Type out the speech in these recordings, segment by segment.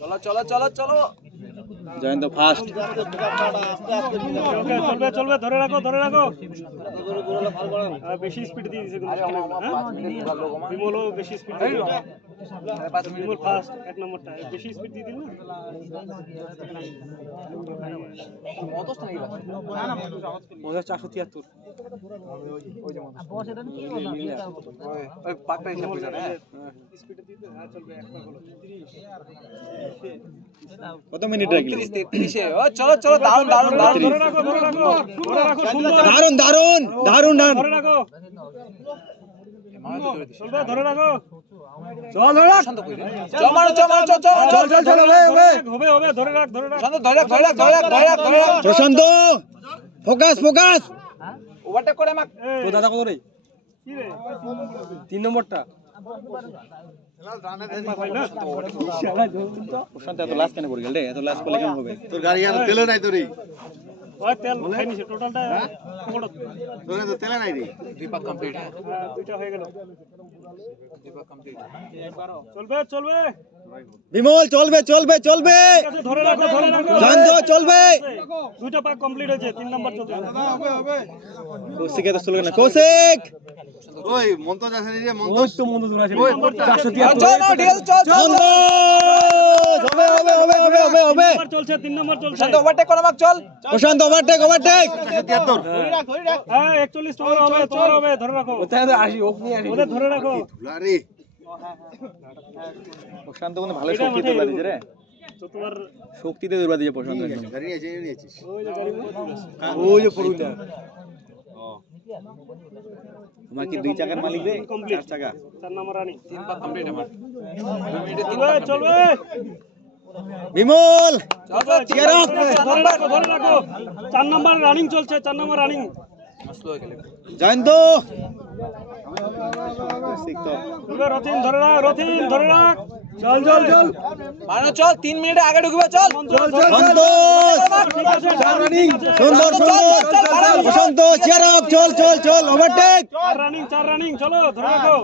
চলো চলো চলো চলো জয়ন্ত ফার্স্ট চলবে চলবে ধরে রাখো বেশি স্পিড দিয়ে দিয়েছে বিমলও বেশি স্পিড বিমল ফার্স্ট এক নম্বরটা বেশি স্পিড দিয়ে দিল না 473 কত মিনিট রাখলি 33 এ ও চলো চলো দারুন দারুন দারুন ধরে রাখো সুন্দর দারুন দারুন দারুন ধরে রাখো চলবে ধরে রাখো চল ধরে রাখ চল মারো চল মারো চল চল চল চল হবে ধরে রাখ শান্ত ধরে রাখ প্রশান্ত ফোকাস ফোকাস ওভারটেক করে আমাক তো দাদা কত রে কি রে 3 নম্বরটা প্রশান্ত এত লাস্ট কেন পড়ে গেল রে এত লাস্ট করলে কেমন হবে তোর গাড়ি আর তেল নাই তোরই ওই তেল খাইনি সে টোটালটা বড় তোর তো তেল নাই রে দুই পাক কমপ্লিট হ্যাঁ দুইটা হয়ে গেল দুই পাক কমপ্লিট চলবে বিমল চলবে ধরে রাখো জয়ন্ত চলবে দুইটা পাক কমপ্লিট হয়েছে 3 নাম্বার চলছে কৌশিকে তো চলবে না কৌশিক ওই মন্তজ আছে রে মন্ত দূর আছে চল না ঠিক আছে চল হবে চলছে 3 নাম্বার চলছে শান্ত ওভারটেক করে আমাক চল প্রশান্ত ওভারটেক 73 হ্যাঁ 41 তোমার হবে ধরে রাখো ওদের ধরে রাখো ধুলারে প্রশান্ত কোনো ভালো শক্তি দৌড়া দিয়েছে রে তো তোমার শক্তিতে দৌড়া দিয়েছে প্রশান্ত গাড়ি নিয়েছিস ওই যে গাড়ি ওই যে পড়ুটা আমার কি দুই চাকার মালিক রে চার চাকা 4 নাম্বার রানি 3 পাক কমপ্লিট আমার 2 মিনিটে 3 পাক চলবে বিমল ধরে রাখো 4 নাম্বার রানিং চলছে 4 নাম্বার রানিং স্লো হয়ে গেল জয়ন্ত রথিন ধরে রাখ চল মানো চল 3 মিনিটে আগে ঢুকবে চল সুন্দর প্রশান্ত চেয়ার আপ চল ওভারটেক 4 রানিং চলো ধরে রাখো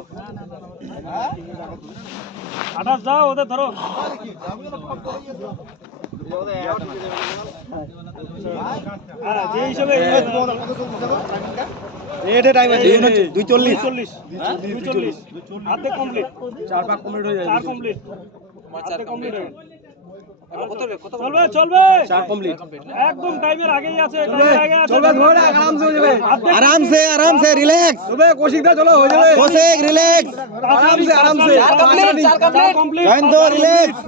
28 যাও ওদের ধরো যে হিসাবে এটে টাইম আছে 2:40 আধে কমপ্লিট 4 পাক কমপ্লিট হয়ে যায় 4 কমপ্লিট চার কমপ্লিট কত চলবে 4 কমপ্লিট একদম টাইমের আগেই আছে আরামসে রিল্যাক্স কৌশিক দা চলো হয়ে যাবে কৌশিক রিল্যাক্স আরামসে চার কমপ্লিট জয়ন্ত রিল্যাক্স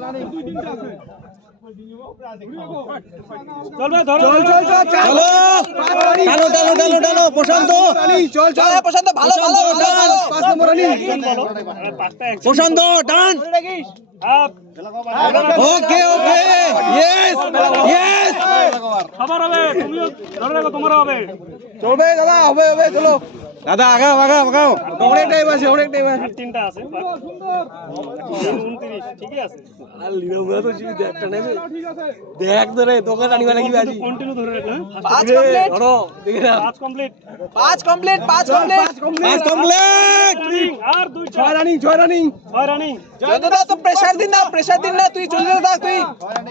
চলবে ধরো চলো টানো প্রশান্ত চল প্রশান্ত ভালো 5 নম্বর রানি প্রশান্ত টান ওকে ইয়েস খবর হবে তুমিও ধরে রাখো তোমার হবে চলবে দাদা হবে চলো দাদা আগাও অনেক টাইম আছে আর 3টা আছে 29 ঠিকই আছে আর লিরোমা তো জিবি একটা নেবে দেখ ধরে দোকান আনিবা লাগি আজি কন্টিনিউ ধরে রাখো 5 কমপ্লিট ধরো দেখে না 5 কমপ্লিট 5 কমপ্লিট আর 6 রানিং 6 রানিং জয়ন্ত দা তো প্রেসার দিন না তুই চলে যা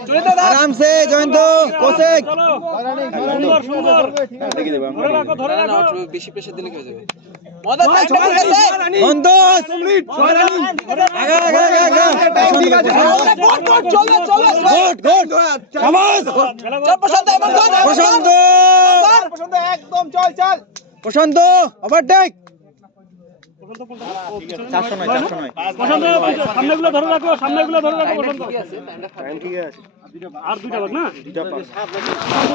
চলে যা আরামসে জয়ন্ত কৌশিক চলো সুন্দর দেখে দেব ধরে রাখো বেশি প্রেসার দিলে কি হয়ে যাবে মদন টাইম গেছে বন্ধুস কমপ্লিট 6 রানিং আগা টাইম ঠিক আছে চলো গুড শাবাশ চল প্রশান্ত এমন প্রশান্ত প্রশান্ত ওভারটেক 409 পছন্দ সামনেগুলো ধরে রাখো পছন্দ টাইম ঠিক আছে আর 2টা বাদ না দুইটা পাস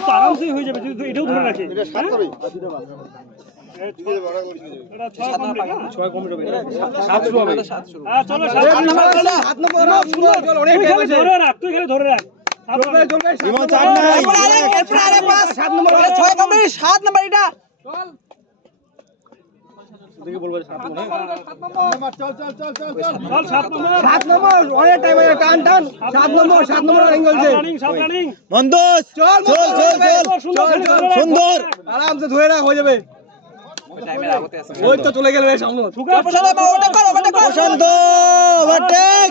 তো আরামসে হয়ে যাবে যদি এটাও ধরে রাখে এটা 7 করে এটা 6 কমপ্লিট হবে 7 শুরু হবে হ্যাঁ চলো 7 নম্বর চল অনেক টাইম আছে তুই খালি ধরে রাখ চলবে বিমল চাপ নাই এরপর আরে 7 নম্বর 6 কমপ্লিট 7 নম্বর এটা দেখে বলবো 7 চল 7 নম্বর অনেক টাইম আছে টান 7 নম্বর রানিং চলছে রানিং বন্ধুস চল সুন্দর আরামসে ধরে রাখ হয়ে যাবে টাইমের আগতে আছে ওই তো চলে গেল সামনে প্রশান্ত ওভারটেক প্রশান্ত ওভারটেক